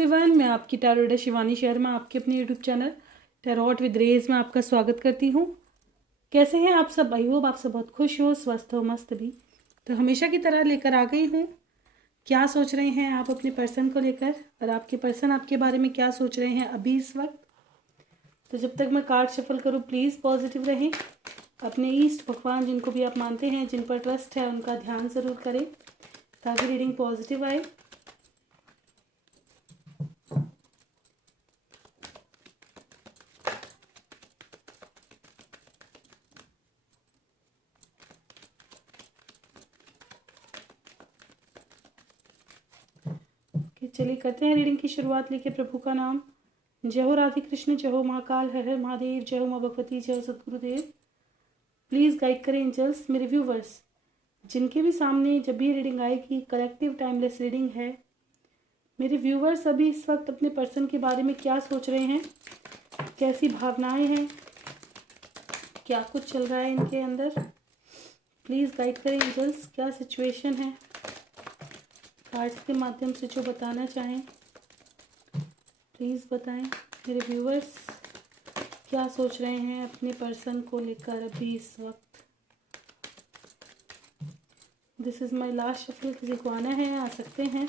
Everyone, मैं आपकी tarot reader Shivani Sharma आपके अपने यूट्यूब चैनल टैरोट विद रेज में आपका स्वागत करती हूँ। कैसे हैं आप सब? आई होप आप सब बहुत खुश हो, स्वस्थ हो, मस्त भी। तो हमेशा की तरह लेकर आ गई हूँ। क्या सोच रहे हैं आप अपने पर्सन को लेकर, और आपके पर्सन आपके बारे में क्या सोच रहे हैं अभी इस वक्त। तो जब तक मैं कार्ड शफल करूँ, प्लीज़ पॉजिटिव रहें। अपने ईष्ट भगवान जिनको भी आप मानते हैं, जिन पर ट्रस्ट है, उनका ध्यान ज़रूर करें ताकि रीडिंग पॉजिटिव आए। चलिए करते हैं रीडिंग की शुरुआत। लेके प्रभु का नाम। जय हो राधे कृष्ण, जय हो महाकाल, हर हर महादेव, जय हो माँ भगवती, जय हो सतगुरुदेव। प्लीज़ गाइड करें एंजल्स। मेरे व्यूवर्स जिनके भी सामने जब भी रीडिंग आएगी, कलेक्टिव टाइमलेस रीडिंग है। मेरे व्यूवर्स अभी इस वक्त अपने पर्सन के बारे में क्या सोच रहे हैं, कैसी भावनाएं हैं, क्या कुछ चल रहा है इनके अंदर। प्लीज़ गाइड करें एंजल्स, क्या सिचुएशन है। कार्ड्स के माध्यम से जो बताना चाहें प्लीज़ बताएं। मेरे व्यूवर्स क्या सोच रहे हैं अपने पर्सन को लेकर अभी इस वक्त। This is my last shuffle. किसी को आना है आ सकते हैं।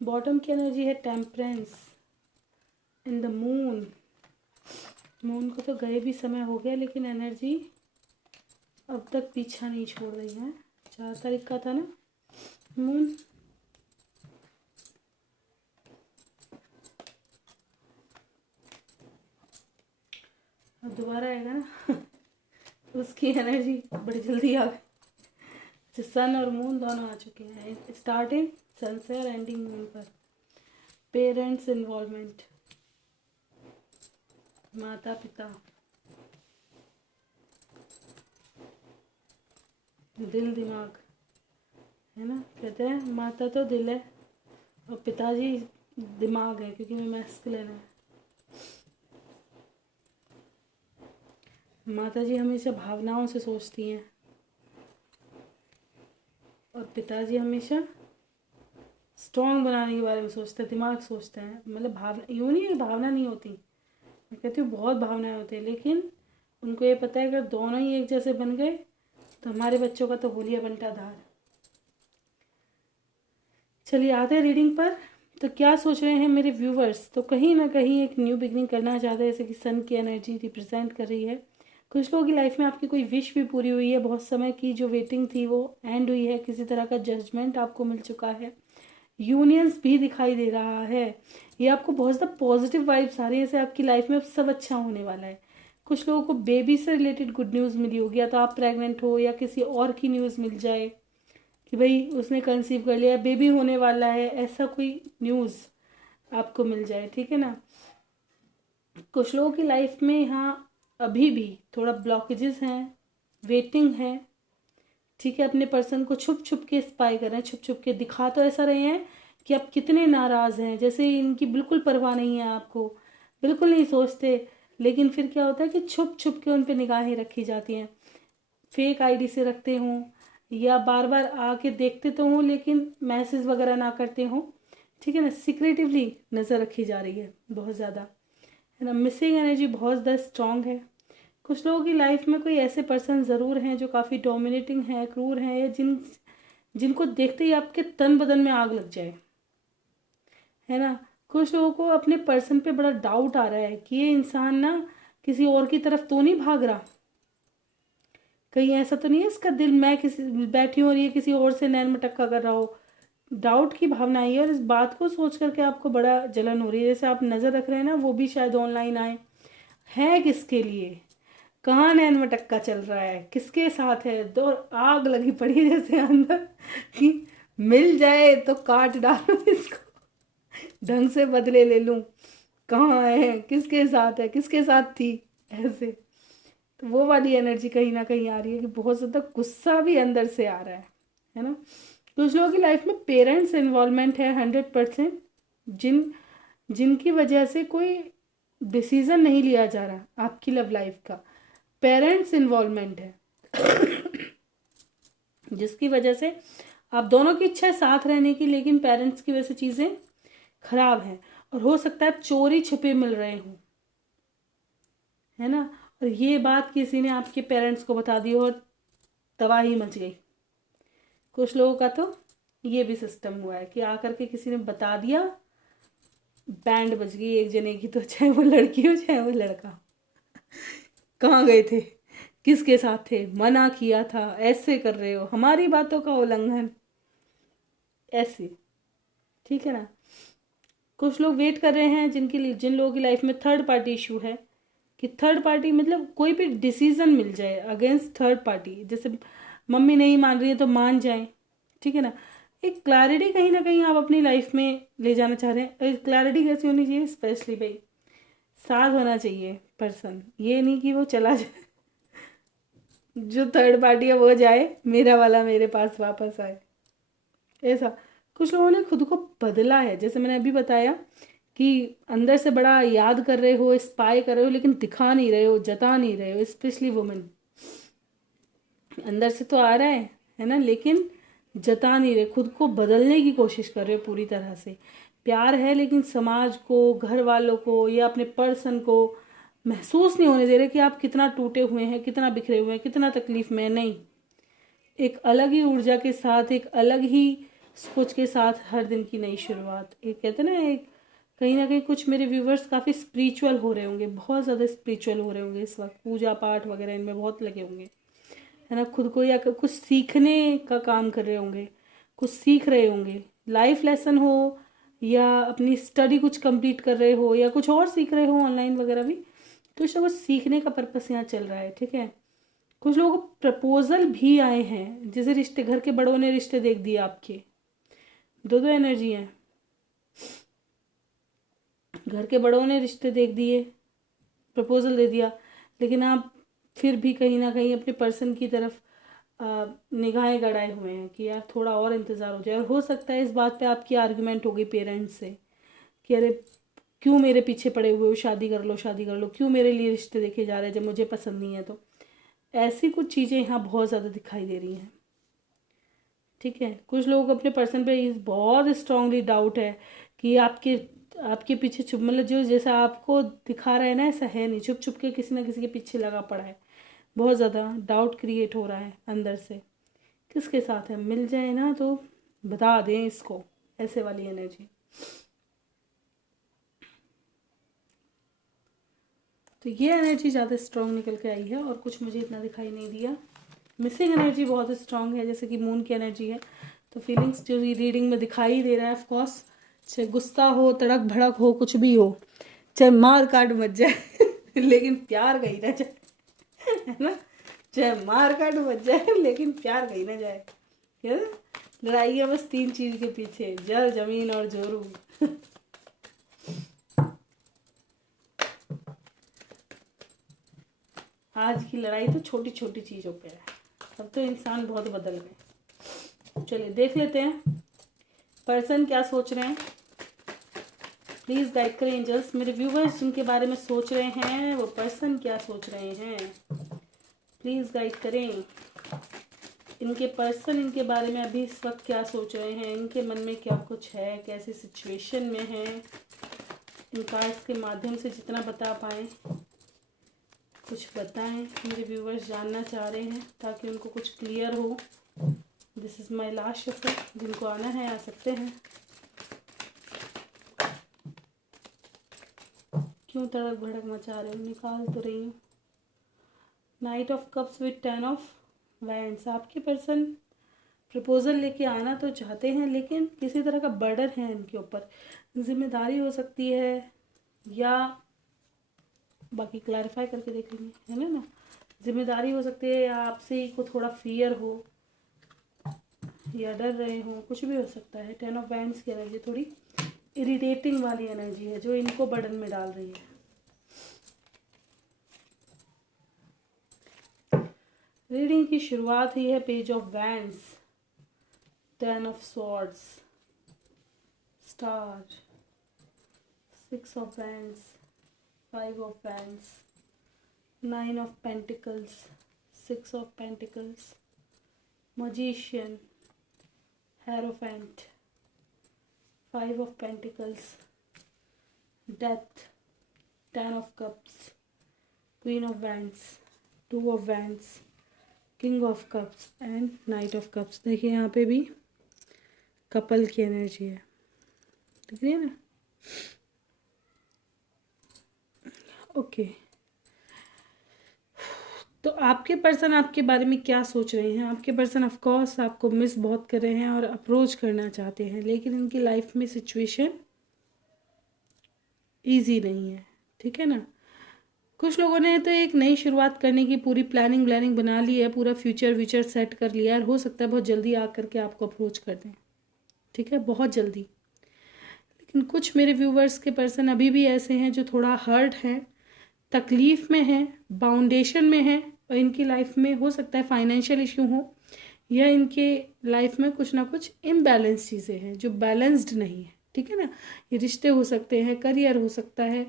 बॉटम की एनर्जी है temperance in the moon. Moon को तो गए भी समय हो गया, लेकिन एनर्जी अब तक पीछा नहीं छोड़ रही है। 4 तारीख का था ना मून। अब दोबारा आएगा ना उसकी एनर्जी बड़ी जल्दी आ गई। सन और मून दोनों आ चुके हैं। स्टार्टिंग सन से और एंडिंग मून पर। पेरेंट्स इन्वॉल्वमेंट, माता पिता, दिल दिमाग, है ना। कहते हैं माता तो दिल है और पिताजी दिमाग है, क्योंकि मैं मैस्कुलिन है। माता जी हमेशा भावनाओं से सोचती हैं और पिताजी हमेशा स्ट्रॉन्ग बनाने के बारे में सोचते हैं, दिमाग सोचते हैं। मतलब भावना यूँ नहीं है, भावना नहीं होती। मैं कहती हूँ बहुत भावनाएं होती हैं, लेकिन उनको ये पता है अगर दोनों ही एक जैसे बन गए तो हमारे बच्चों का तो होलिया बंटा धार। चलिए आते हैं रीडिंग पर। तो क्या सोच रहे हैं मेरे व्यूवर्स। तो कहीं ना कहीं एक न्यू बिगनिंग करना चाहते हैं, जैसे कि सन की एनर्जी रिप्रेजेंट कर रही है। कुछ लोगों की लाइफ में आपकी कोई विश भी पूरी हुई है, बहुत समय की जो वेटिंग थी वो एंड हुई है, किसी तरह का जजमेंट आपको मिल चुका है। यूनियंस भी दिखाई दे रहा है। ये आपको बहुत ज़्यादा पॉजिटिव वाइब्स आ रही है, जैसे आपकी लाइफ में अब सब अच्छा होने वाला है। कुछ लोगों को बेबी से रिलेटेड गुड न्यूज़ मिली होगी, या तो आप प्रेग्नेंट हो या किसी और की न्यूज़ मिल जाए कि भाई उसने कंसीव कर लिया, बेबी होने वाला है, ऐसा कोई न्यूज़ आपको मिल जाए, ठीक है ना। कुछ लोगों की लाइफ में यहाँ अभी भी थोड़ा ब्लॉकेजेस हैं, वेटिंग है, ठीक है। अपने पर्सन को छुप छुप के स्पाई कर रहे हैं, छुप छुप के दिखा तो ऐसा रहे हैं कि आप कितने नाराज़ हैं, जैसे इनकी बिल्कुल परवाह नहीं है आपको, बिल्कुल नहीं सोचते। लेकिन फिर क्या होता है कि छुप छुप के उन पर निगाहें रखी जाती हैं। फेक आईडी से रखते हों, या बार बार आके देखते तो हों लेकिन मैसेज वगैरह ना करते हों, ठीक है ना। सिक्रेटिवली नज़र रखी जा रही है बहुत ज़्यादा, है ना। मिसिंग एनर्जी बहुत ज़्यादा स्ट्रॉन्ग है। कुछ लोगों की लाइफ में कोई ऐसे पर्सन ज़रूर हैं जो काफ़ी डोमिनेटिंग हैं, क्रूर हैं, या जिनको देखते ही आपके तन बदन में आग लग जाए, है ना। कुछ लोगों को अपने पर्सन पे बड़ा डाउट आ रहा है कि ये इंसान ना किसी और की तरफ तो नहीं भाग रहा, कहीं ऐसा तो नहीं है इसका दिल मैं किसी बैठी हूँ और ये किसी और से नैन मटक्का कर रहा हो। डाउट की भावना आई है, और इस बात को सोच करके आपको बड़ा जलन हो रही है। जैसे आप नज़र रख रहे हैं ना, वो भी शायद ऑनलाइन आए है। किसके लिए, कहाँ नैन मटक्का चल रहा है, किसके साथ है। दो आग लगी पड़ी है जैसे अंदर कि मिल जाए तो काट डालूं इसको, ढंग से बदले ले लूं। कहाँ है, किसके साथ है, किसके साथ थी, ऐसे। तो वो वाली एनर्जी कहीं ना कहीं आ रही है कि बहुत ज़्यादा गुस्सा भी अंदर से आ रहा है ना। कुछ लोगों की लाइफ में पेरेंट्स इन्वॉल्वमेंट है 100%, जिनकी वजह से कोई डिसीज़न नहीं लिया जा रहा आपकी लव लाइफ का। पेरेंट्स इन्वॉल्वमेंट है जिसकी वजह से आप दोनों की इच्छा है साथ रहने की, लेकिन पेरेंट्स की वजह से चीज़ें खराब हैं, और हो सकता है चोरी छिपे मिल रहे हों, है ना। और ये बात किसी ने आपके पेरेंट्स को बता दी और तबाही मच गई। कुछ लोगों का तो ये भी सिस्टम हुआ है कि आकर के किसी ने बता दिया, बैंड बज गई एक जने की, तो चाहे वो लड़की हो चाहे वो लड़का। कहाँ गए थे, किसके साथ थे, मना किया था, ऐसे कर रहे हो, हमारी बातों का उल्लंघन, ऐसे, ठीक है ना। कुछ लोग वेट कर रहे हैं जिन लोगों की लाइफ में थर्ड पार्टी इशू है, कि थर्ड पार्टी मतलब कोई भी डिसीजन मिल जाए अगेंस्ट थर्ड पार्टी, जैसे मम्मी नहीं मान रही है तो मान जाए, ठीक है ना। एक क्लैरिटी कहीं ना कहीं आप अपनी लाइफ में ले जाना चाह रहे हैं। क्लैरिटी कैसी होनी चाहिए, स्पेशली भाई साथ होना चाहिए पर्सन, ये नहीं कि वो चला जाए, जो थर्ड पार्टी है वो जाए, मेरा वाला मेरे पास वापस आए, ऐसा। कुछ लोगों ने खुद को बदला है, जैसे मैंने अभी बताया कि अंदर से बड़ा याद कर रहे हो, स्पाई कर रहे हो, लेकिन दिखा नहीं रहे हो, जता नहीं रहे हो, स्पेशली वुमेन। अंदर से तो आ रहा है ना, लेकिन जता नहीं रहे, खुद को बदलने की कोशिश कर रहे हो पूरी तरह से। प्यार है लेकिन समाज को, घर वालों को या अपने पर्सन को महसूस नहीं होने दे रहे कि आप कितना टूटे हुए हैं, कितना बिखरे हुए हैं, कितना तकलीफ में। नहीं, एक अलग ही ऊर्जा के साथ, एक अलग ही सोच के साथ हर दिन की नई शुरुआत। एक कहते हैं ना, एक कहीं ना कहीं कुछ मेरे व्यूवर्स काफ़ी स्पिरिचुअल हो रहे होंगे, बहुत ज़्यादा स्पिरिचुअल हो रहे होंगे इस वक्त, पूजा पाठ वगैरह इनमें बहुत लगे होंगे, है ना। खुद को या कुछ सीखने का काम कर रहे होंगे, कुछ सीख रहे होंगे, लाइफ लेसन हो या अपनी स्टडी कुछ कंप्लीट कर रहे हो या कुछ और सीख रहे हो ऑनलाइन वगैरह भी, कुछ ना कुछ सीखने का पर्पस यहाँ चल रहा है, ठीक है। कुछ लोगों को प्रपोजल भी आए हैं, जैसे रिश्ते, घर के बड़ों ने रिश्ते देख दिए आपके, दो दो एनर्जी हैं, घर के बड़ों ने रिश्ते देख दिए, प्रपोजल दे दिया, लेकिन आप फिर भी कहीं ना कहीं अपने पर्सन की तरफ निगाहें गड़ाए हुए हैं कि यार थोड़ा और इंतज़ार हो जाए। और हो सकता है इस बात पे आपकी आर्गुमेंट होगी पेरेंट्स से कि अरे क्यों मेरे पीछे पड़े हुए हो, शादी कर लो, शादी कर लो, क्यों मेरे लिए रिश्ते देखे जा रहे हैं जब मुझे पसंद नहीं है। तो ऐसी कुछ चीज़ें यहाँ बहुत ज़्यादा दिखाई दे रही हैं, ठीक है। कुछ लोग अपने पर्सन पे बहुत स्ट्रांगली डाउट है कि आपके आपके पीछे छुप, मतलब जो जैसा आपको दिखा रहा है ना, ऐसा है नहीं, छुप छुप के किसी ना किसी के पीछे लगा पड़ा है। बहुत ज़्यादा डाउट क्रिएट हो रहा है अंदर से, किसके साथ है, मिल जाए ना तो बता दें इसको, ऐसे वाली एनर्जी। तो ये एनर्जी ज़्यादा स्ट्रांग निकल के आई है, और कुछ मुझे इतना दिखाई नहीं दिया। मिसिंग एनर्जी बहुत स्ट्रांग है, जैसे कि मून की एनर्जी है। तो फीलिंग्स जो रीडिंग में दिखाई दे रहा है, ऑफकोर्स, चाहे गुस्सा हो, तड़क भड़क हो, कुछ भी हो, चाहे मार काट मच जाए लेकिन प्यार कहीं ना जाए, है ना। चाहे मार काट मच जाए लेकिन प्यार कहीं ना जाए, है ना। लड़ाई है बस तीन चीज के पीछे, जल, जमीन और जोरू आज की लड़ाई तो छोटी छोटी चीज़ों पे है, अब तो इंसान बहुत बदल गए। चलिए देख लेते हैं पर्सन क्या सोच रहे हैं। प्लीज़ गाइड करें एंजल्स, मेरे व्यूवर्स जिनके बारे में सोच रहे हैं वो पर्सन क्या सोच रहे हैं, प्लीज़ गाइड करें। इनके पर्सन इनके बारे में अभी इस वक्त क्या सोच रहे हैं, इनके मन में क्या कुछ है, कैसी सिचुएशन में है। इन कार्ड्स के माध्यम से जितना बता पाएँ कुछ बताएं, मेरे व्यूवर्स जानना चाह रहे हैं ताकि उनको कुछ क्लियर हो। This is my last shuffle, जिनको आना है आ सकते हैं। क्यों तड़क भड़क मचा रहे हो, निकाल तो रही हूँ। Night of cups with 10 of wands, आपके पर्सन प्रपोजल लेके आना तो चाहते हैं, लेकिन किसी तरह का बर्डन है इनके ऊपर, जिम्मेदारी हो सकती है, या बाकी क्लैरिफाई करके देख लेंगे, है ना। जिम्मेदारी हो सकती है, या आपसे को थोड़ा फियर हो, या डर रहे हो, कुछ भी हो सकता है। 10 ऑफ वैंड्स की एनर्जी थोड़ी इरिटेटिंग वाली एनर्जी है जो इनको बर्डन में डाल रही है। रीडिंग की शुरुआत हुई है page of wands, 10 of swords, star, 6 of wands, 5 of wands, 9 of pentacles, 6 of pentacles, magician, hierophant, 5 of pentacles, death, 10 of cups, queen of wands, 2 of wands, king of cups and night of cups. देखिए यहाँ पे भी couple की energy है, दिख रही है ना। ओके, तो आपके पर्सन आपके बारे में क्या सोच रहे हैं? आपके पर्सन ऑफ कोर्स आपको मिस बहुत कर रहे हैं और अप्रोच करना चाहते हैं, लेकिन इनकी लाइफ में सिचुएशन ईजी नहीं है, ठीक है ना। कुछ लोगों ने तो एक नई शुरुआत करने की पूरी प्लानिंग बना ली है, पूरा फ्यूचर सेट कर लिया है, और हो सकता है बहुत जल्दी आ करके आपको अप्रोच कर दें, ठीक है, बहुत जल्दी। लेकिन कुछ मेरे व्यूवर्स के पर्सन अभी भी ऐसे हैं जो थोड़ा हर्ट हैं, तकलीफ़ में हैं, बाउंडेशन में हैं, और इनकी लाइफ में हो सकता है फाइनेंशियल इशू हो, या इनके लाइफ में कुछ ना कुछ इम्बैलेंस चीज़ें हैं जो बैलेंस्ड नहीं है, ठीक है ना। ये रिश्ते हो सकते हैं, करियर हो सकता है,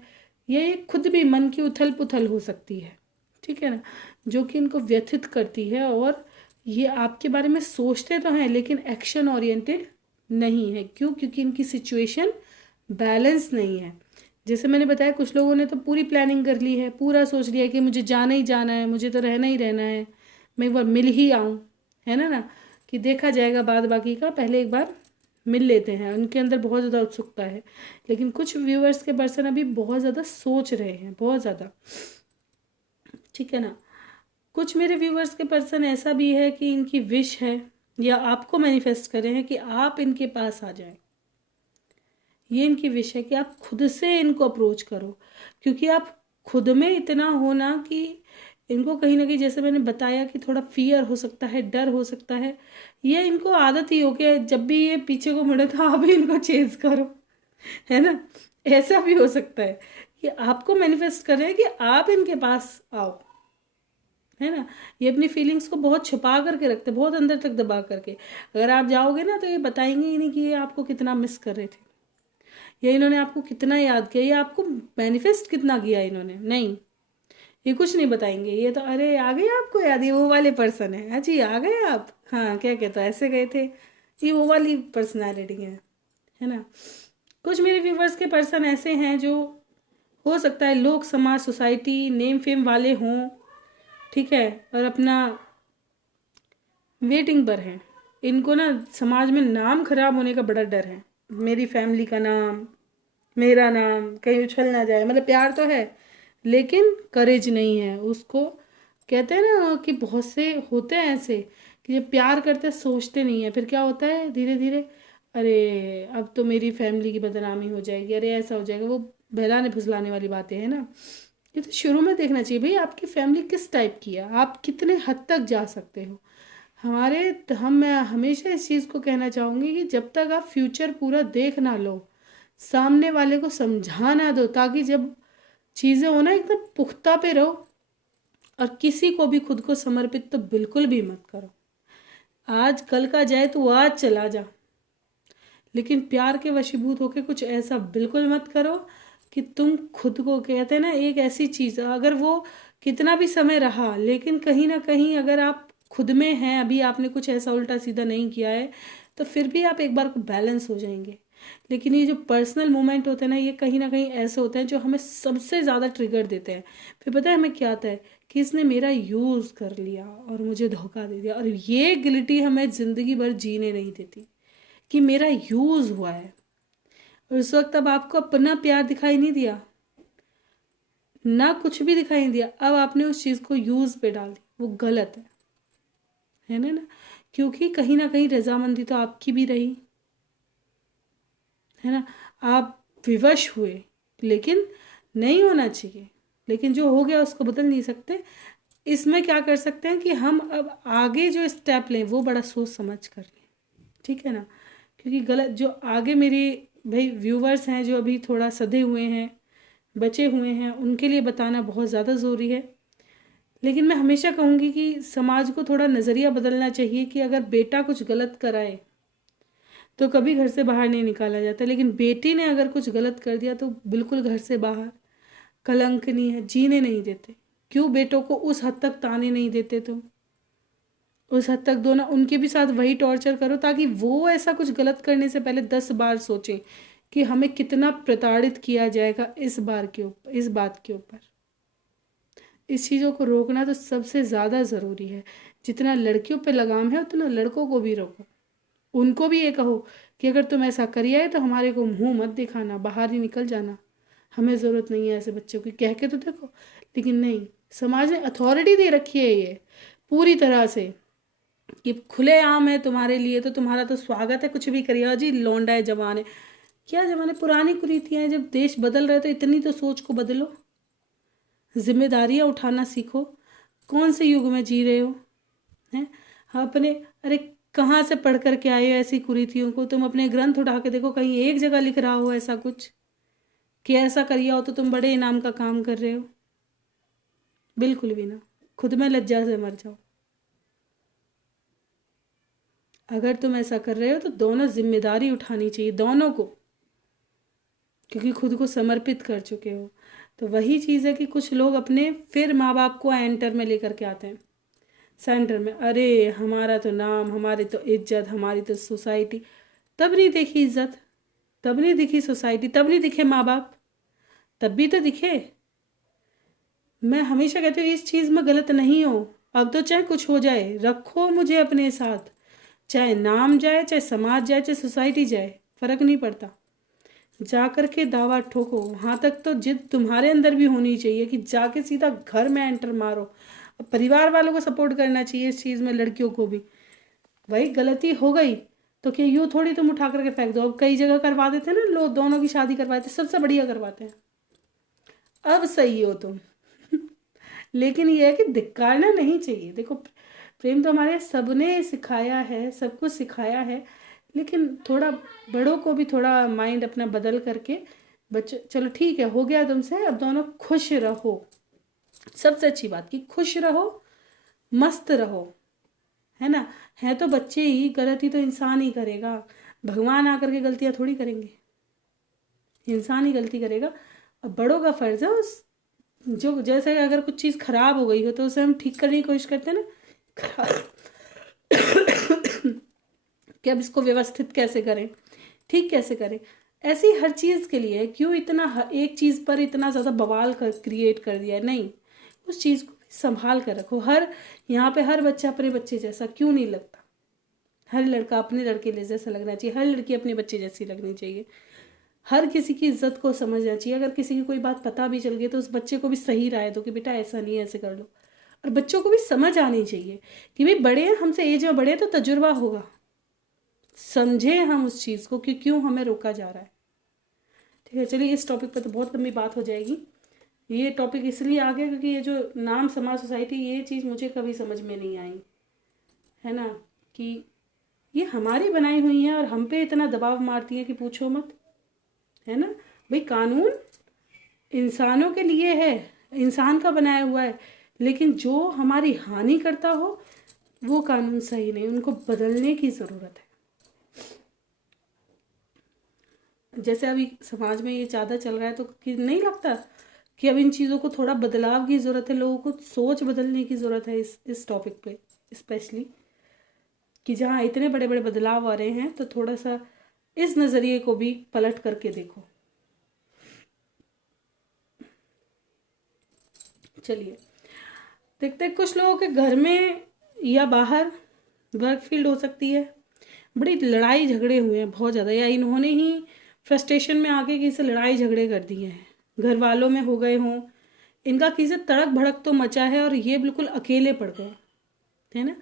ये खुद भी मन की उथल पुथल हो सकती है, ठीक है ना, जो कि इनको व्यथित करती है। और ये आपके बारे में सोचते तो हैं लेकिन एक्शन ओरिएंटेड नहीं है। क्यों? क्योंकि इनकी सिचुएशन बैलेंस नहीं है। जैसे मैंने बताया, कुछ लोगों ने तो पूरी प्लानिंग कर ली है, पूरा सोच लिया कि मुझे जाना ही जाना है, मुझे तो रहना ही रहना है, मैं एक बार मिल ही आऊँ, है ना कि देखा जाएगा बाद बाकी का, पहले एक बार मिल लेते हैं। उनके अंदर बहुत ज़्यादा उत्सुकता है। लेकिन कुछ व्यूअर्स के पर्सन अभी बहुत ज़्यादा सोच रहे हैं, बहुत ज़्यादा, ठीक है ना। कुछ मेरे व्यूअर्स के पर्सन ऐसा भी है कि इनकी विश है या आपको मैनिफेस्ट कर रहे हैं कि आप इनके पास आ जाएं। ये इनकी विश है कि आप खुद से इनको अप्रोच करो, क्योंकि आप खुद में इतना होना कि इनको कहीं ना कहीं, जैसे मैंने बताया कि थोड़ा फियर हो सकता है, डर हो सकता है, ये इनको आदत ही हो गया है, जब भी ये पीछे को मुड़े तो आप ही इनको चेज करो, है ना। ऐसा भी हो सकता है कि आपको मैनिफेस्ट कर रहे हैं कि आप इनके पास आओ, है ना। ये अपनी फीलिंग्स को बहुत छुपा करके रखते, बहुत अंदर तक दबा करके। अगर आप जाओगे ना तो ये बताएंगे ही नहीं कि ये आपको कितना मिस कर रहे थे, या इन्होंने आपको कितना याद किया, या आपको मैनिफेस्ट कितना किया इन्होंने, नहीं, ये कुछ नहीं बताएंगे। ये तो अरे आ गए आपको याद, ये वो वाले पर्सन है, अजी आ गए आप, हाँ क्या कहता है, ऐसे गए थे, ये वो वाली पर्सनालिटी है ना। कुछ मेरे व्यूवर्स के पर्सन ऐसे हैं जो हो सकता है लोक समाज, सोसाइटी, नेम फेम वाले हों, ठीक है, और अपना वेटिंग पर हैं। इनको ना समाज में नाम खराब होने का बड़ा डर है, मेरी फैमिली का नाम, मेरा नाम कहीं उछल ना जाए। मतलब प्यार तो है लेकिन करेज नहीं है उसको। कहते हैं ना कि बहुत से होते हैं ऐसे कि जब प्यार करते सोचते नहीं है, फिर क्या होता है धीरे धीरे, अरे अब तो मेरी फैमिली की बदनामी हो जाएगी, अरे ऐसा हो जाएगा, वो बहलाने फुसलाने वाली बातें हैं ना। ये तो शुरू में देखना चाहिए भाई आपकी फैमिली किस टाइप की है, आप कितने हद तक जा सकते हो। मैं हमेशा इस चीज़ को कहना चाहूँगी कि जब तक आप फ्यूचर पूरा देख ना लो, सामने वाले को समझा ना दो, ताकि जब चीज़ें हो ना एकदम पुख्ता पे रहो, और किसी को भी खुद को समर्पित तो बिल्कुल भी मत करो। आज कल का जाए तो आज चला जा, लेकिन प्यार के वशीभूत होके कुछ ऐसा बिल्कुल मत करो कि तुम खुद को, कहते हैं ना एक ऐसी चीज़, अगर वो कितना भी समय रहा लेकिन कहीं ना कहीं अगर आप खुद में हैं, अभी आपने कुछ ऐसा उल्टा सीधा नहीं किया है, तो फिर भी आप एक बार को बैलेंस हो जाएंगे। लेकिन ये जो पर्सनल मोमेंट होते हैं ना, ये कहीं ना कहीं ऐसे होते हैं जो हमें सबसे ज़्यादा ट्रिगर देते हैं। फिर पता है हमें क्या आता है कि इसने मेरा यूज़ कर लिया और मुझे धोखा दे दिया, और ये गिल्टी हमें ज़िंदगी भर जीने नहीं देती कि मेरा यूज़ हुआ है। और उस वक्त अब आपको अपना प्यार दिखाई नहीं दिया ना, कुछ भी दिखाई नहीं दिया, अब आपने उस चीज़ को यूज़ पे डाल दी, वो गलत है ना। क्योंकि कहीं ना कहीं रजामंदी तो आपकी भी रही, है ना। आप विवश हुए, लेकिन नहीं होना चाहिए, लेकिन जो हो गया उसको बदल नहीं सकते। इसमें क्या कर सकते हैं कि हम अब आगे जो स्टेप लें वो बड़ा सोच समझ कर लें, ठीक है ना। क्योंकि गलत जो आगे मेरी भाई व्यूवर्स हैं जो अभी थोड़ा सधे हुए हैं, बचे हुए हैं, उनके लिए बताना बहुत ज़्यादा ज़रूरी है। लेकिन मैं हमेशा कहूँगी कि समाज को थोड़ा नज़रिया बदलना चाहिए कि अगर बेटा कुछ गलत कराए तो कभी घर से बाहर नहीं निकाला जाता, लेकिन बेटी ने अगर कुछ गलत कर दिया तो बिल्कुल घर से बाहर, कलंकनी है, जीने नहीं देते। क्यों बेटों को उस हद तक ताने नहीं देते तुम? उस हद तक दोनों उनके भी साथ वही टॉर्चर करो, ताकि वो ऐसा कुछ गलत करने से पहले 10 बार सोचें कि हमें कितना प्रताड़ित किया जाएगा इस बार के ऊपर, इस बात के ऊपर। इस चीज़ों को रोकना तो सबसे ज़्यादा ज़रूरी है। जितना लड़कियों पे लगाम है उतना लड़कों को भी रोको। उनको भी ये कहो कि अगर तुम ऐसा करिए है तो हमारे को मुंह मत दिखाना, बाहर ही निकल जाना, हमें ज़रूरत नहीं है ऐसे बच्चों की। कह के तो देखो, लेकिन नहीं, समाज ने अथॉरिटी दे रखी है ये पूरी तरह से कि खुले आम है तुम्हारे लिए, तो तुम्हारा तो स्वागत है, कुछ भी करिए। और जी लौंडा है, जवान है, क्या जमाने पुरानी कुरीतियाँ हैं। जब देश बदल रहे तो इतनी तो सोच को बदलो, जिम्मेदारियाँ उठाना सीखो। कौन से युग में जी रहे हो हैं? अपने, अरे कहाँ से पढ़ कर के आए हो ऐसी कुरीतियों को? तुम अपने ग्रंथ उठा के देखो, कहीं एक जगह लिख रहा हो ऐसा कुछ कि ऐसा करिए हो तो तुम बड़े इनाम का काम कर रहे हो? बिल्कुल भी ना। खुद में लज्जा से मर जाओ। अगर तुम ऐसा कर रहे हो तो दोनों जिम्मेदारी उठानी चाहिए, दोनों को, क्योंकि खुद को समर्पित कर चुके हो। तो वही चीज़ है कि कुछ लोग अपने फिर माँ बाप को एंटर में लेकर के आते हैं, सेंटर में। अरे हमारा तो नाम, हमारी तो इज्जत, हमारी तो सोसाइटी। तब नहीं देखी इज्जत, तब नहीं दिखी सोसाइटी, तब नहीं दिखे माँ बाप, तब भी तो दिखे। मैं हमेशा कहती हूँ इस चीज़ में गलत नहीं हो। अब तो चाहे कुछ हो जाए, रखो मुझे अपने साथ, चाहे नाम जाए, चाहे समाज जाए, चाहे सोसाइटी जाए, फर्क नहीं पड़ता। जा कर के दावा ठोको। वहाँ तक तो जिद तुम्हारे अंदर भी होनी चाहिए कि जाके सीधा घर में एंटर मारो। परिवार वालों को सपोर्ट करना चाहिए इस चीज़ में, लड़कियों को भी। भाई गलती हो गई तो क्या यूँ थोड़ी तुम उठा करके फेंक दो। अब कई जगह करवा देते हैं ना लोग, दोनों की शादी करवाते, सबसे बढ़िया करवाते हैं, अब सही हो तुम। लेकिन ये है कि धिक्कारना नहीं चाहिए। देखो प्रेम तो हमारे सबने सिखाया है, सब कुछ सिखाया है, लेकिन थोड़ा बड़ों को भी थोड़ा माइंड अपना बदल करके, बच्चे चलो ठीक है हो गया तुमसे, अब दोनों खुश रहो। सबसे अच्छी बात कि खुश रहो, मस्त रहो, है ना। है तो बच्चे ही, गलती तो इंसान ही करेगा। भगवान आकर के गलतियां थोड़ी करेंगे, इंसान ही गलती करेगा। अब बड़ों का फर्ज है उस, जो जैसे अगर कुछ चीज़ खराब हो गई हो तो उसे हम ठीक करने की कोशिश करते हैं ना, खराब कि अब इसको व्यवस्थित कैसे करें, ठीक कैसे करें। ऐसी हर चीज़ के लिए क्यों इतना एक चीज़ पर इतना ज़्यादा बवाल कर क्रिएट कर दिया है? नहीं, उस चीज़ को संभाल कर रखो। हर यहाँ पे हर बच्चा अपने बच्चे जैसा क्यों नहीं लगता? हर लड़का अपने लड़के जैसा लगना चाहिए, हर लड़की अपने बच्चे जैसी लगनी चाहिए। हर किसी की इज्जत को समझना चाहिए। अगर किसी की कोई बात पता भी चल गई तो उस बच्चे को भी सही राय दो कि बेटा ऐसा नहीं है, ऐसे कर लो। और बच्चों को भी समझ आनी चाहिए कि भाई बड़े हैं हमसे, एज में बड़े हैं तो तजुर्बा होगा, समझे हम उस चीज़ को कि क्यों हमें रोका जा रहा है। ठीक है, चलिए इस टॉपिक पर तो बहुत लंबी बात हो जाएगी। ये टॉपिक इसलिए आ गया क्योंकि ये जो नाम समाज सोसाइटी, ये चीज़ मुझे कभी समझ में नहीं आई, है ना, कि ये हमारी बनाई हुई है और हम पे इतना दबाव मारती है कि पूछो मत, है ना। भाई कानून इंसानों के लिए है, इंसान का बनाया हुआ है, लेकिन जो हमारी हानि करता हो वो कानून सही नहीं, उनको बदलने की ज़रूरत है। जैसे अभी समाज में ये ज़्यादा चल रहा है तो कि नहीं लगता कि अब इन चीज़ों को थोड़ा बदलाव की ज़रूरत है, लोगों को सोच बदलने की ज़रूरत है इस टॉपिक पे स्पेशली, कि जहाँ इतने बड़े बड़े बदलाव आ रहे हैं तो थोड़ा सा इस नज़रिए को भी पलट करके देखो। चलिए देखते हैं, कुछ लोगों के घर में या बाहर, वर्क फील्ड हो सकती है, बड़ी लड़ाई झगड़े हुए हैं बहुत ज़्यादा, या इन्होंने ही फ्रस्ट्रेशन में आके किसी से लड़ाई झगड़े कर दिए हैं, घर वालों में हो गए हों, इनका किसी से तड़क भड़क तो मचा है और ये बिल्कुल अकेले पड़ गए, है ना।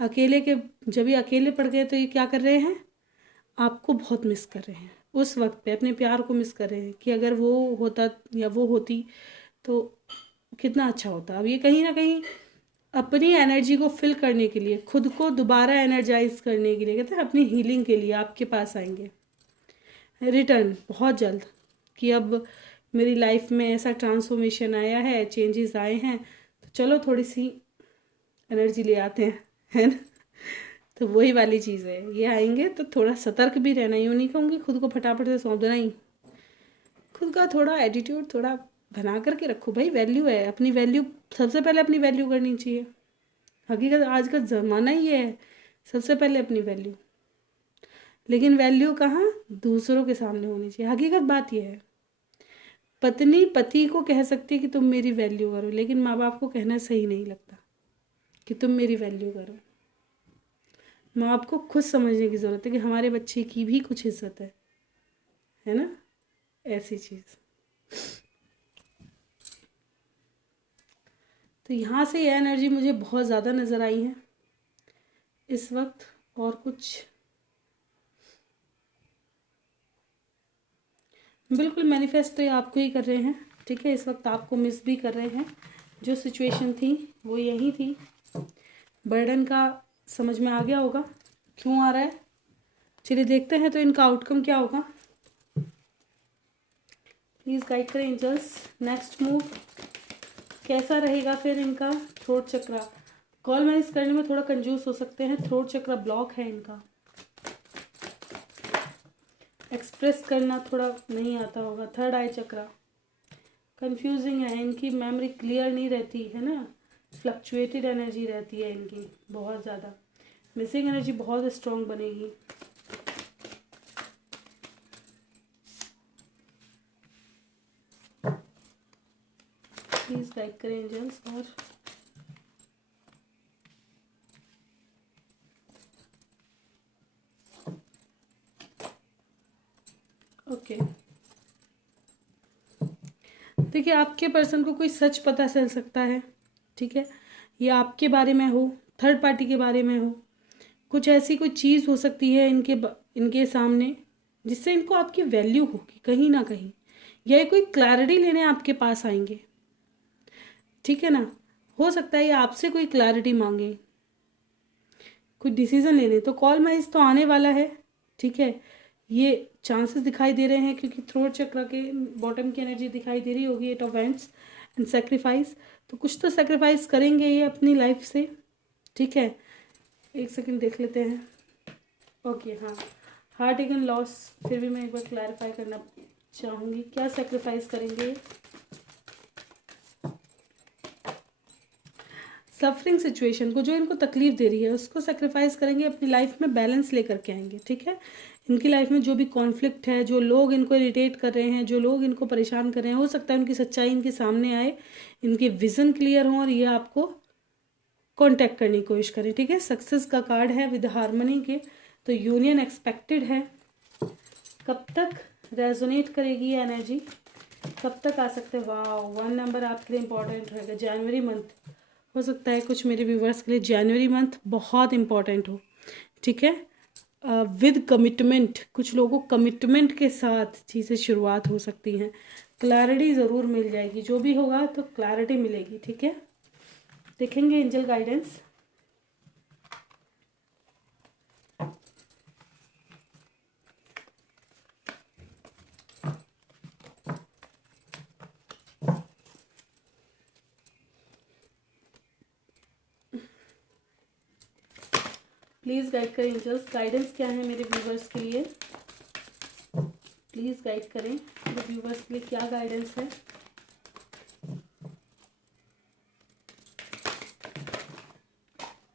अकेले के, जब ये अकेले पड़ गए तो ये क्या कर रहे हैं, आपको बहुत मिस कर रहे हैं, उस वक्त पे अपने प्यार को मिस कर रहे हैं कि अगर वो होता या वो होती तो कितना अच्छा होता। अब ये कहीं ना कहीं अपनी एनर्जी को फिल करने के लिए, खुद को दोबारा एनर्जाइज करने के लिए, कहते हैं अपनी हीलिंग के लिए आपके पास आएंगे रिटर्न बहुत जल्द, कि अब मेरी लाइफ में ऐसा ट्रांसफॉर्मेशन आया है, चेंजेस आए हैं, तो चलो थोड़ी सी एनर्जी ले आते हैं, है ना। तो वही वाली चीज़ है, ये आएंगे तो थोड़ा सतर्क भी रहना, यूँ नहीं कहूँगी खुद को फटाफट से सौंप देना ही, खुद का थोड़ा एटीट्यूड थोड़ा बना करके रखो। भाई वैल्यू है, अपनी वैल्यू सबसे पहले अपनी वैल्यू करनी चाहिए, हकीकत आज का ज़माना ही है, सबसे पहले अपनी वैल्यू, लेकिन वैल्यू कहाँ, दूसरों के सामने होनी चाहिए। हकीकत बात यह है, पत्नी पति को कह सकती है कि तुम मेरी वैल्यू करो, लेकिन माँ बाप को कहना सही नहीं लगता कि तुम मेरी वैल्यू करो। माँ बाप को खुद समझने की ज़रूरत है कि हमारे बच्चे की भी कुछ इज्जत है ना, ऐसी चीज़। तो यहाँ से ये एनर्जी मुझे बहुत ज़्यादा नज़र आई है इस वक्त। और कुछ बिल्कुल मैनिफेस्ट तो ये आपको ही कर रहे हैं, ठीक है। इस वक्त आपको मिस भी कर रहे हैं। जो सिचुएशन थी वो यही थी। बर्डन का समझ में आ गया होगा क्यों आ रहा है। चलिए देखते हैं तो इनका आउटकम क्या होगा। प्लीज़ गाइड करें एंजल्स, नेक्स्ट मूव कैसा रहेगा फिर इनका। थ्रोट चक्रा, कॉल मैनेज करने में थोड़ा कंजूस हो सकते हैं। थ्रोट चक्रा ब्लॉक है इनका, एक्सप्रेस करना थोड़ा नहीं आता होगा। थर्ड आई चक्रा कंफ्यूजिंग है, इनकी मेमोरी क्लियर नहीं रहती है ना, फ्लक्चुएटेड एनर्जी रहती है इनकी बहुत ज़्यादा। मिसिंग एनर्जी बहुत स्ट्रॉन्ग बनेगी। प्लीज़ गाइड करें एंजल्स। और ओके देखिए, आपके पर्सन को कोई सच पता चल सकता है, ठीक है। ये आपके बारे में हो, थर्ड पार्टी के बारे में हो, कुछ ऐसी कोई चीज़ हो सकती है इनके सामने जिससे इनको आपकी वैल्यू होगी कहीं ना कहीं, या ये कोई क्लैरिटी लेने आपके पास आएंगे, ठीक है ना। हो सकता है ये आपसे कोई क्लैरिटी मांगे, कोई डिसीजन लेने। तो कॉल मैरिज तो आने वाला है, ठीक है। ये चांसेस दिखाई दे रहे हैं क्योंकि थ्रोट चक्र के बॉटम की एनर्जी दिखाई दे रही होगी, 8 ऑफ वैंड्स एंड सेक्रीफाइस। तो कुछ तो सेक्रीफाइस करेंगे ये अपनी लाइफ से, ठीक है। एक सेकंड देख लेते हैं। ओके हाँ, हार्ट टेकन लॉस, फिर भी मैं एक बार क्लैरिफाई करना चाहूँगी क्या सेक्रीफाइस करेंगे। सफरिंग सिचुएशन को, जो इनको तकलीफ दे रही है उसको सेक्रीफाइस करेंगे, अपनी लाइफ में बैलेंस लेकर के आएंगे, ठीक है। इनकी लाइफ में जो भी कॉन्फ्लिक्ट है, जो लोग इनको इरिटेट कर रहे हैं, जो लोग इनको परेशान कर रहे हैं, हो सकता है उनकी सच्चाई इनके सामने आए, इनके विजन क्लियर हों और ये आपको कांटेक्ट करने की कोशिश करें, ठीक है। सक्सेस का कार्ड है विद हार्मनी के, तो यूनियन एक्सपेक्टेड है। कब तक रेजोनेट करेगी ये एनर्जी, कब तक आ सकते हैं। वाह, 1 नंबर आपके लिए इंपॉर्टेंट रहेगा। जनवरी मंथ हो सकता है कुछ मेरे व्यूवर्स के लिए जनवरी मंथ बहुत इंपॉर्टेंट हो, ठीक है। विद कमिटमेंट, कुछ लोगों को कमिटमेंट के साथ चीज़ें शुरुआत हो सकती हैं। क्लैरिटी ज़रूर मिल जाएगी, जो भी होगा तो क्लैरिटी मिलेगी, ठीक है। देखेंगे एंजल गाइडेंस। प्लीज़ गाइड करें एंजल्स, गाइडेंस क्या है मेरे व्यूवर्स के लिए। प्लीज़ गाइड करें मेरे व्यूवर्स के लिए, क्या गाइडेंस है।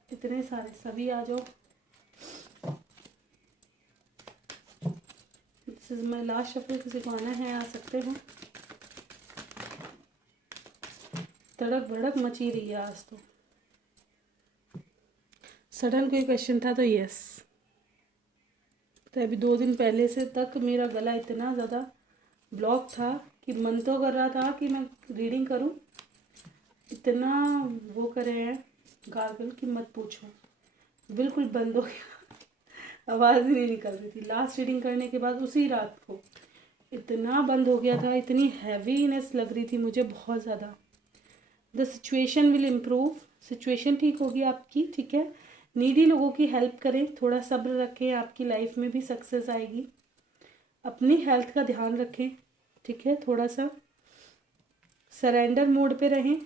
इतने सारे, सभी आ जाओ। This is my last shuffle, किसी को आना है आ सकते हो। तड़क भड़क मची रही है आज तो। सडन कोई क्वेश्चन था तो यस। तो अभी 2 दिन पहले से तक मेरा गला इतना ज़्यादा ब्लॉक था कि मन तो कर रहा था कि मैं रीडिंग करूं, इतना वो करे हैं गार्गल कि मत पूछो, बिल्कुल बंद हो गया, आवाज़ ही नहीं निकल रही थी। लास्ट रीडिंग करने के बाद उसी रात को इतना बंद हो गया था, इतनी हैवीनेस लग रही थी मुझे बहुत ज़्यादा। The situation will improve, situation ठीक होगी आपकी, ठीक है। नीडी लोगों की हेल्प करें, थोड़ा सब्र रखें, आपकी लाइफ में भी सक्सेस आएगी। अपनी हेल्थ का ध्यान रखें, ठीक है। थोड़ा सा सरेंडर मोड पे रहें।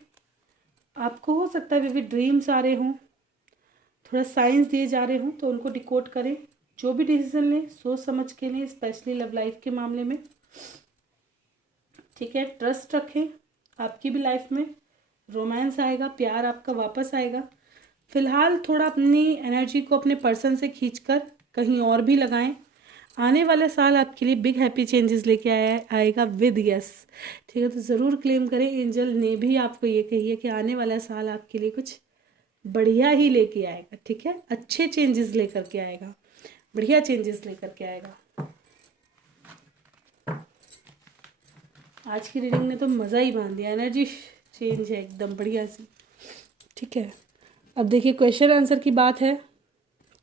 आपको हो सकता है विविड ड्रीम्स आ रहे हों, थोड़ा साइंस दिए जा रहे हों, तो उनको डिकोड करें। जो भी डिसीजन लें सोच समझ के लें, स्पेशली लव लाइफ के मामले में, ठीक है। ट्रस्ट रखें, आपकी भी लाइफ में रोमांस आएगा, प्यार आपका वापस आएगा। फ़िलहाल थोड़ा अपनी एनर्जी को अपने पर्सन से खींचकर कहीं और भी लगाएं। आने वाला साल आपके लिए बिग हैप्पी चेंजेस लेके आएगा विद यस। ठीक है, तो ज़रूर क्लेम करें। एंजल ने भी आपको ये कही है कि आने वाला साल आपके लिए कुछ बढ़िया ही लेके आएगा। ठीक है, अच्छे चेंजेस लेकर के आएगा, बढ़िया चेंजेस लेकर के आएगा। आज की रीडिंग ने तो मज़ा ही बांध दिया, एनर्जी चेंज है एकदम बढ़िया सी। ठीक है, अब देखिए क्वेश्चन आंसर की बात है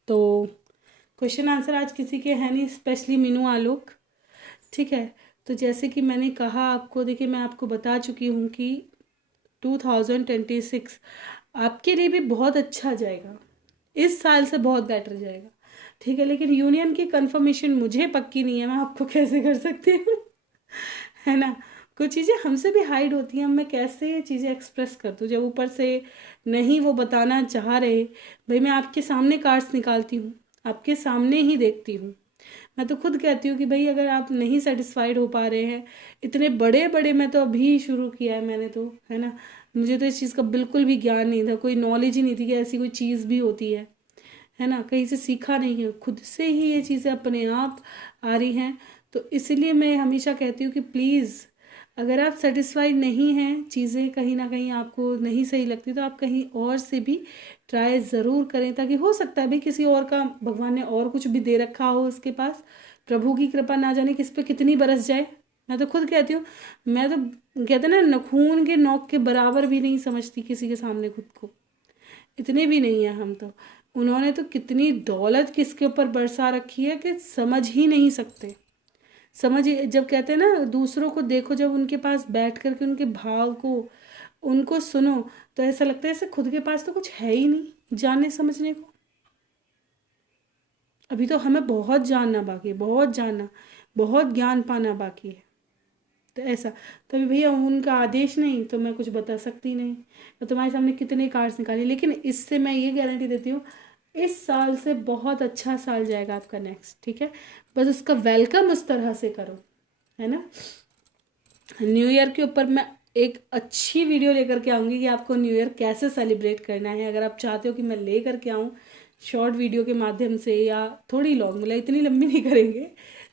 तो क्वेश्चन आंसर आज किसी के हैं नहीं, स्पेशली मीनू आलोक। ठीक है, तो जैसे कि मैंने कहा आपको, देखिए मैं आपको बता चुकी हूँ कि 2026 आपके लिए भी बहुत अच्छा जाएगा, इस साल से बहुत बेटर जाएगा। ठीक है, लेकिन यूनियन की कंफर्मेशन मुझे पक्की नहीं है, मैं आपको कैसे कर सकती हूँ है ना। कुछ चीज़ें हमसे भी हाइड होती हैं, मैं कैसे ये चीज़ें एक्सप्रेस कर दूँ जब ऊपर से नहीं वो बताना चाह रहे। भाई मैं आपके सामने कार्ड्स निकालती हूँ, आपके सामने ही देखती हूँ। मैं तो खुद कहती हूँ कि भाई अगर आप नहीं सेटिस्फाइड हो पा रहे हैं, इतने बड़े बड़े, मैं तो अभी शुरू किया है मैंने तो, है ना। मुझे तो इस चीज़ का बिल्कुल भी ज्ञान नहीं था, कोई नॉलेज ही नहीं थी कि ऐसी कोई चीज़ भी होती है ना। कहीं से सीखा नहीं है, खुद से ही ये चीज़ें अपने आप आ रही हैं। तो इसलिए मैं हमेशा कहती हूँ कि प्लीज़ अगर आप सेटिस्फाइड नहीं हैं, चीज़ें कहीं ना कहीं आपको नहीं सही लगती, तो आप कहीं और से भी ट्राई ज़रूर करें, ताकि हो सकता है भाई किसी और का भगवान ने और कुछ भी दे रखा हो उसके पास। प्रभु की कृपा ना जाने किस पे कितनी बरस जाए। मैं तो खुद कहती हूँ, मैं तो कहते ना नखून के नोक के बराबर भी नहीं समझती किसी के सामने खुद को, इतने भी नहीं है हम तो। उन्होंने तो कितनी दौलत किसके ऊपर बरसा रखी है कि समझ ही नहीं सकते। समझ, जब कहते हैं ना दूसरों को देखो, जब उनके पास बैठ कर के उनके भाव को उनको सुनो, तो ऐसा लगता है ऐसे खुद के पास तो कुछ है ही नहीं जानने समझने को। अभी तो हमें बहुत जानना बाकी है, बहुत जानना, बहुत ज्ञान पाना बाकी है। तो ऐसा, तो अभी भैया उनका आदेश नहीं तो मैं कुछ बता सकती नहीं। तो तुम्हारे सामने कितने कार्ड्स निकाले, लेकिन इससे मैं ये गारंटी देती हूँ, इस साल से बहुत अच्छा साल जाएगा आपका नेक्स्ट। ठीक है, बस उसका वेलकम उस तरह से करो, है ना। न्यू ईयर के ऊपर मैं एक अच्छी वीडियो लेकर के आऊँगी कि आपको न्यू ईयर कैसे सेलिब्रेट करना है। अगर आप चाहते हो कि मैं ले करके आऊँ शॉर्ट वीडियो के माध्यम से, या थोड़ी लॉन्ग, मतलब इतनी लंबी नहीं करेंगे,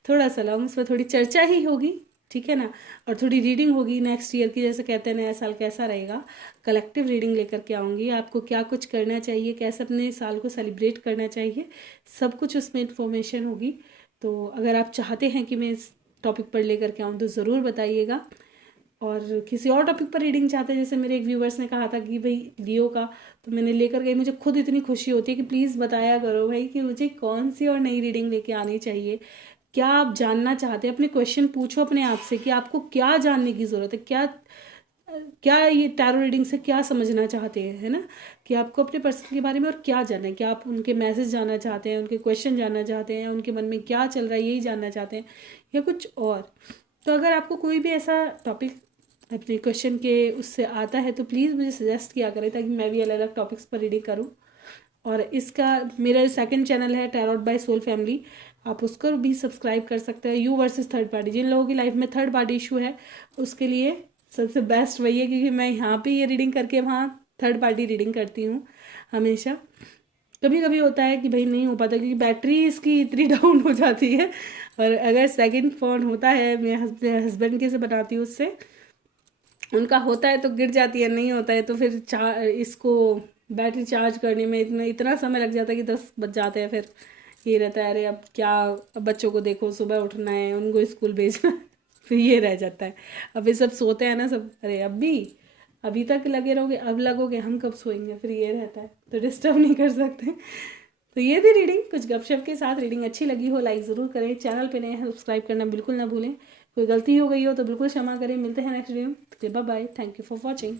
थोड़ा सा लॉन्ग, उस पर थोड़ी चर्चा ही होगी। ठीक है ना, और थोड़ी रीडिंग होगी नेक्स्ट ईयर की, जैसे कहते हैं नया साल कैसा रहेगा, कलेक्टिव रीडिंग लेकर के आऊँगी। आपको क्या कुछ करना चाहिए, कैसे अपने साल को सेलिब्रेट करना चाहिए, सब कुछ उसमें इन्फॉर्मेशन होगी। तो अगर आप चाहते हैं कि मैं इस टॉपिक पर लेकर के आऊँ तो ज़रूर बताइएगा। और किसी और टॉपिक पर रीडिंग चाहते हैं, जैसे मेरे एक व्यूवर्स ने कहा था कि भाई लियो का, तो मैंने लेकर गई। मुझे खुद इतनी खुशी होती है कि प्लीज़ बताया करो भाई कि मुझे कौन सी और नई रीडिंग लेके आनी चाहिए, क्या आप जानना चाहते हैं। अपने क्वेश्चन पूछो अपने आप से कि आपको क्या जानने की ज़रूरत है, क्या क्या ये टैरो रीडिंग से क्या समझना चाहते हैं, है ना। कि आपको अपने पर्सन के बारे में और क्या जानना है, क्या आप उनके मैसेज जानना चाहते हैं, उनके क्वेश्चन जानना चाहते हैं, उनके मन में क्या चल रहा है यही जानना चाहते हैं, या कुछ और। तो अगर आपको कोई भी ऐसा टॉपिक अपने क्वेश्चन के उससे आता है तो प्लीज़ मुझे सजेस्ट किया करें, ताकि मैं भी अलग अलग टॉपिक्स पर रीडिंग करूं। और इसका मेरा सेकंड चैनल है टैरोट बाय सोल फैमिली, आप उसको भी सब्सक्राइब कर सकते हैं। यू वर्सेस थर्ड पार्टी, जिन लोगों की लाइफ में थर्ड पार्टी इशू है उसके लिए सबसे बेस्ट वही है, क्योंकि मैं यहाँ पे ये रीडिंग करके वहाँ थर्ड पार्टी रीडिंग करती हूँ हमेशा। कभी कभी होता है कि भाई नहीं हो पाता, क्योंकि बैटरी इसकी इतनी डाउन हो जाती है। और अगर सेकंड फ़ोन होता है, मैं हस्बैंड के से बनाती हूँ उससे, उनका होता है तो गिर जाती है, नहीं होता है तो फिर इसको बैटरी चार्ज करने में इतना इतना समय लग जाता है कि 10 बज जाते हैं। फिर ये रहता है अरे अब क्या, अब बच्चों को देखो, सुबह उठना है, उनको स्कूल भेजना है फिर ये रह जाता है। अब ये सब सोते हैं ना सब, अरे अभी तक लगे रहोगे, अब लगोगे, हम कब सोएंगे, फिर ये रहता है, तो डिस्टर्ब नहीं कर सकते। तो ये थी रीडिंग, कुछ गपशप के साथ। रीडिंग अच्छी लगी हो लाइक ज़रूर करें, चैनल पे नए हैं सब्सक्राइब करना बिल्कुल ना भूलें। कोई गलती हो गई हो तो बिल्कुल क्षमा करें। मिलते हैं नेक्स्ट वीडियो में, bye bye, thank you for watching.